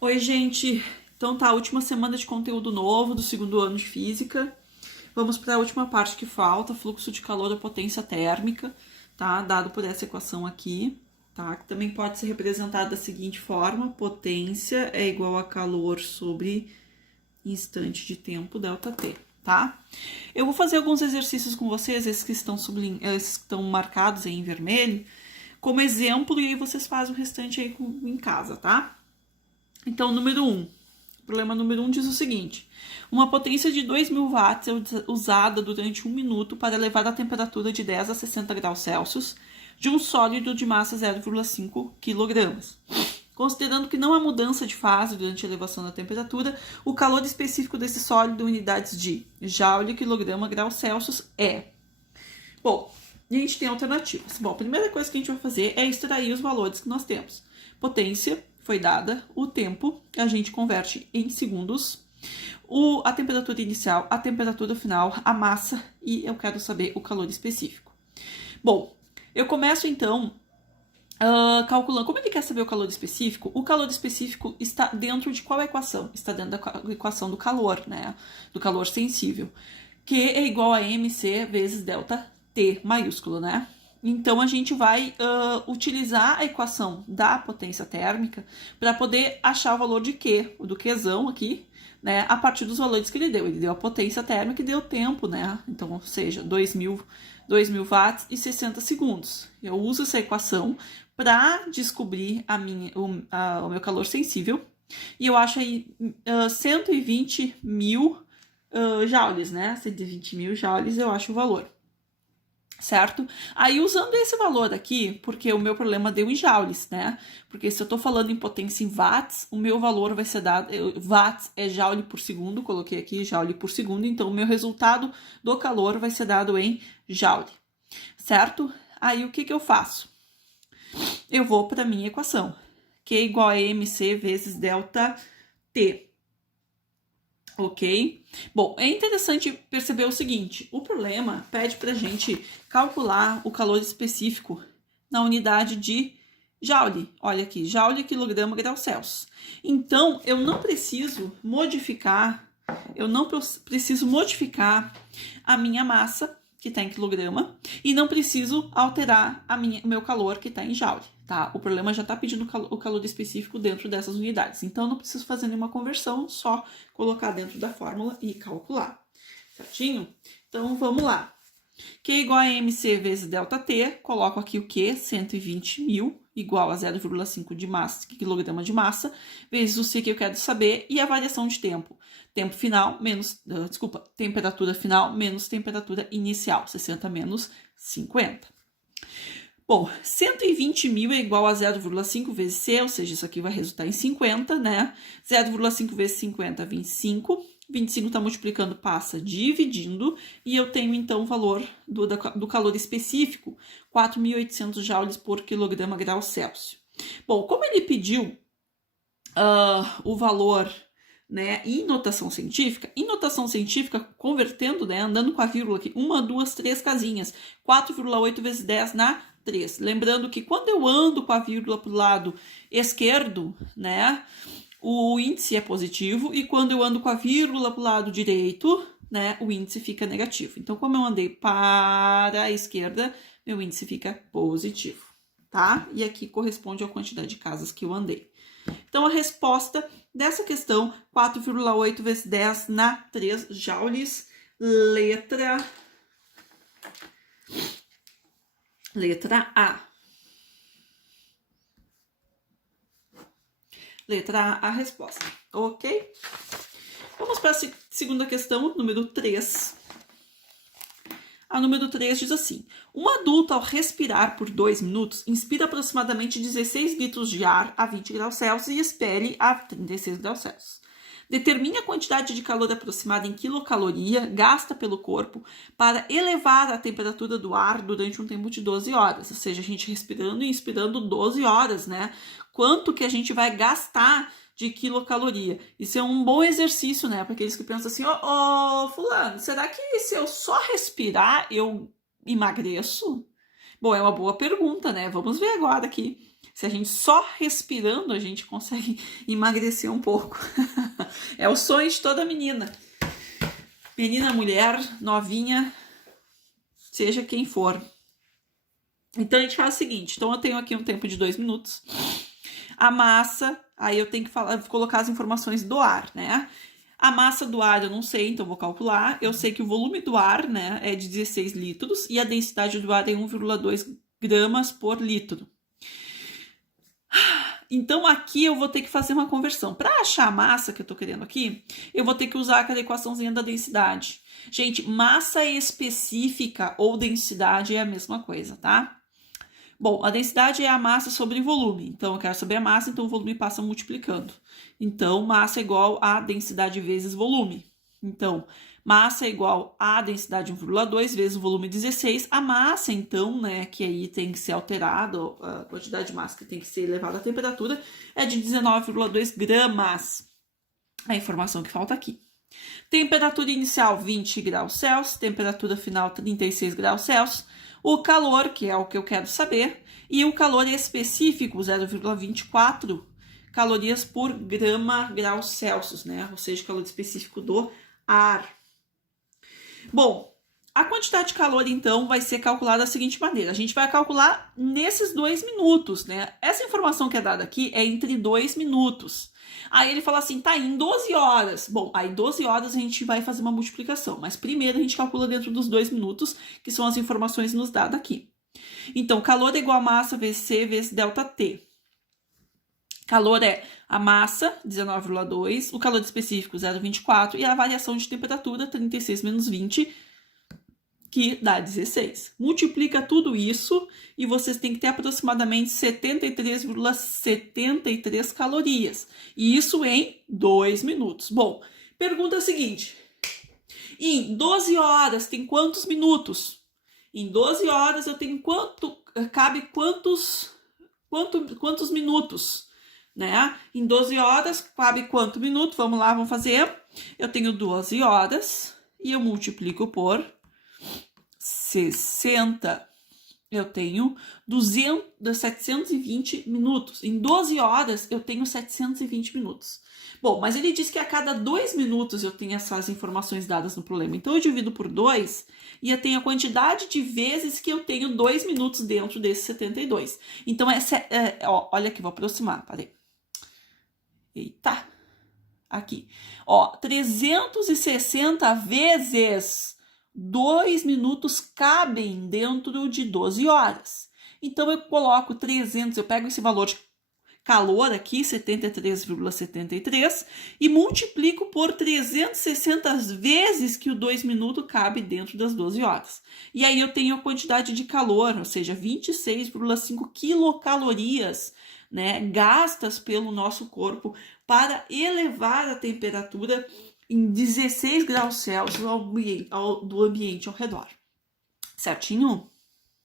Oi, gente. Então tá, última semana de conteúdo novo do segundo ano de física. Vamos para a última parte que falta, fluxo de calor a potência térmica, tá? Dado por essa equação aqui, tá? Que também pode ser representada da seguinte forma: potência é igual a calor sobre instante de tempo, ΔT, tá? Eu vou fazer alguns exercícios com vocês, esses que estão marcados aí em vermelho, como exemplo, e aí vocês fazem o restante aí em casa, tá? Então, problema número 1 diz o seguinte: uma potência de 2.000 watts é usada durante 1 minuto para elevar a temperatura de 10 a 60 graus Celsius de um sólido de massa 0,5 kg. Considerando que não há mudança de fase durante a elevação da temperatura, o calor específico desse sólido em unidades de joule, quilograma, grau Celsius é... Bom, a gente tem alternativas. Bom, a primeira coisa que a gente vai fazer é extrair os valores que nós temos. Potência foi dada, o tempo a gente converte em segundos, a temperatura inicial, a temperatura final, a massa e eu quero saber o calor específico. Bom, eu começo então calculando. Como ele quer saber o calor específico? O calor específico está dentro de qual equação? Está dentro da equação do calor, né? Do calor sensível, que é igual a mc vezes ΔT maiúsculo, né? Então, a gente vai utilizar a equação da potência térmica para poder achar o valor de Q, do Qzão aqui, né, a partir dos valores que ele deu. Ele deu a potência térmica e deu o tempo, né? Então, ou seja, 2.000 watts e 60 segundos. Eu uso essa equação para descobrir o meu calor sensível. E eu acho aí 120 mil joules, né? 120 mil joules eu acho o valor. Certo? Aí, usando esse valor aqui, porque o meu problema deu em joules, né? Porque se eu tô falando em potência em watts, o meu valor vai ser dado... Watts é joule por segundo, coloquei aqui joule por segundo, então o meu resultado do calor vai ser dado em joule, certo? Aí, o que eu faço? Eu vou para a minha equação, que é igual a mc vezes ΔT. Ok? Bom, é interessante perceber o seguinte: o problema pede para a gente calcular o calor específico na unidade de joule. Olha aqui, joule, quilograma, grau Celsius. Então, eu não preciso modificar a minha massa, que está em quilograma, e não preciso alterar o meu calor, que está em joule. Tá? O problema já está pedindo o calor específico dentro dessas unidades. Então, eu não preciso fazer nenhuma conversão, só colocar dentro da fórmula e calcular. Certinho? Então, vamos lá. Q é igual a mc vezes ΔT. Coloco aqui o Q, 120 mil, igual a 0,5 de massa, quilograma de massa, vezes o C que eu quero saber, e a variação de tempo. Tempo final menos... temperatura final menos temperatura inicial. 60 menos 50. Bom, 120 mil é igual a 0,5 vezes C, ou seja, isso aqui vai resultar em 50, né? 0,5 vezes 50, 25. 25 está multiplicando, passa dividindo, e eu tenho então o valor do calor específico, 4.800 joules por quilograma grau Celsius. Bom, como ele pediu o valor, né, em notação científica, convertendo, né, andando com a vírgula aqui, 1, 2, 3 casinhas, 4,8 vezes 10 na 3. Lembrando que quando eu ando com a vírgula para o lado esquerdo, né, o índice é positivo, e quando eu ando com a vírgula para o lado direito, né, o índice fica negativo. Então, como eu andei para a esquerda, meu índice fica positivo, tá? E aqui corresponde à quantidade de casas que eu andei. Então, a resposta dessa questão, 4,8 vezes 10 na 3 joules, letra A. Letra A, a resposta. Ok? Vamos para a segunda questão, número 3. A número 3 diz assim: um adulto, ao respirar por 2 minutos, inspira aproximadamente 16 litros de ar a 20 graus Celsius e expele a 36 graus Celsius. Determine a quantidade de calor aproximada em quilocaloria gasta pelo corpo para elevar a temperatura do ar durante um tempo de 12 horas. Ou seja, a gente respirando e inspirando 12 horas, né? Quanto que a gente vai gastar de quilocaloria? Isso é um bom exercício, né? Para aqueles que pensam assim, fulano, será que se eu só respirar eu emagreço? Bom, é uma boa pergunta, né? Vamos ver agora aqui. Se a gente só respirando, a gente consegue emagrecer um pouco. É o sonho de toda menina. Menina, mulher, novinha, seja quem for. Então, a gente faz o seguinte. Então, eu tenho aqui um tempo de 2 minutos. A massa, aí eu tenho que colocar as informações do ar, né? A massa do ar eu não sei, então vou calcular. Eu sei que o volume do ar, né, é de 16 litros e a densidade do ar é 1,2 gramas por litro. Então, aqui eu vou ter que fazer uma conversão. Para achar a massa que eu tô querendo aqui, eu vou ter que usar aquela equaçãozinha da densidade. Gente, massa específica ou densidade é a mesma coisa, tá? Bom, a densidade é a massa sobre volume. Então, eu quero saber a massa, então o volume passa multiplicando. Então, massa é igual a densidade vezes volume. Então, massa é igual a densidade 1,2 vezes o volume 16. A massa, então, né, que aí tem que ser alterada, a quantidade de massa que tem que ser elevada à temperatura, é de 19,2 gramas. A informação que falta aqui. Temperatura inicial 20 graus Celsius, temperatura final 36 graus Celsius. O calor, que é o que eu quero saber, e o calor específico, 0,24 calorias por grau Celsius, né? Ou seja, calor específico do ar. Bom, a quantidade de calor, então, vai ser calculada da seguinte maneira. A gente vai calcular nesses 2 minutos, né? Essa informação que é dada aqui é entre 2 minutos. Aí ele fala assim, tá, em 12 horas. Bom, aí 12 horas a gente vai fazer uma multiplicação, mas primeiro a gente calcula dentro dos 2 minutos, que são as informações nos dadas aqui. Então, calor é igual a massa vezes C vezes ΔT. Calor é a massa, 19,2, o calor específico, 0,24, e a variação de temperatura, 36 menos 20, que dá 16. Multiplica tudo isso e vocês têm que ter aproximadamente 73,73 calorias. E isso em 2 minutos. Bom, pergunta seguinte. Em 12 horas tem quantos minutos? Em 12 horas eu tenho cabe quantos minutos? Né? Em 12 horas cabe quanto minuto? Vamos lá, vamos fazer. Eu tenho 12 horas e eu multiplico por 60. Eu tenho 720 minutos. Em 12 horas, eu tenho 720 minutos. Bom, mas ele diz que a cada 2 minutos eu tenho essas informações dadas no problema. Então, eu divido por 2 e eu tenho a quantidade de vezes que eu tenho 2 minutos dentro desses 72. Então, olha aqui, vou aproximar, parei. Eita! Aqui. 360 vezes 2 minutos cabem dentro de 12 horas. Então, eu coloco 300, eu pego esse valor de calor aqui, 73,73, e multiplico por 360 vezes que o 2 minutos cabe dentro das 12 horas. E aí eu tenho a quantidade de calor, ou seja, 26,5 quilocalorias, né, gastas pelo nosso corpo para elevar a temperatura em 16 graus Celsius do ambiente ao redor. Certinho?